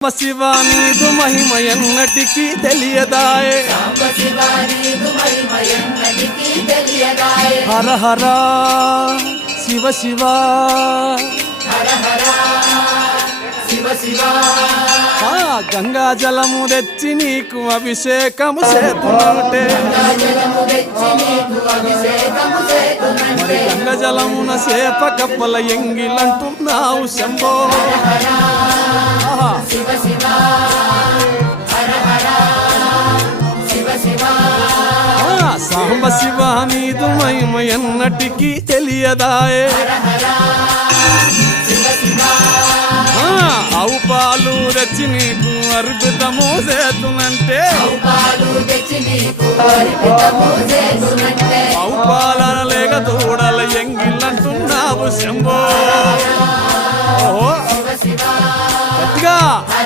శివ నీదు మహిమ ఎన్నటికీ తెలియదాయే హర హర శివ శివ గంగా జలము తెచ్చి నీకు అభిషేకము చేతునంటే మరి గంగా జలమున సేప కప్పల ఎంగిలంటున్నావు శంభో సాంబ శివ నీదు మహిమ ఎన్నటికీ తెలియదాయే ఆవు పాలు తెచ్చి నీకు అర్పితము చేతునంటే ఆవు పాలన లేక దూడల ఎంగిలంటున్నావు శంభో గట్టిగా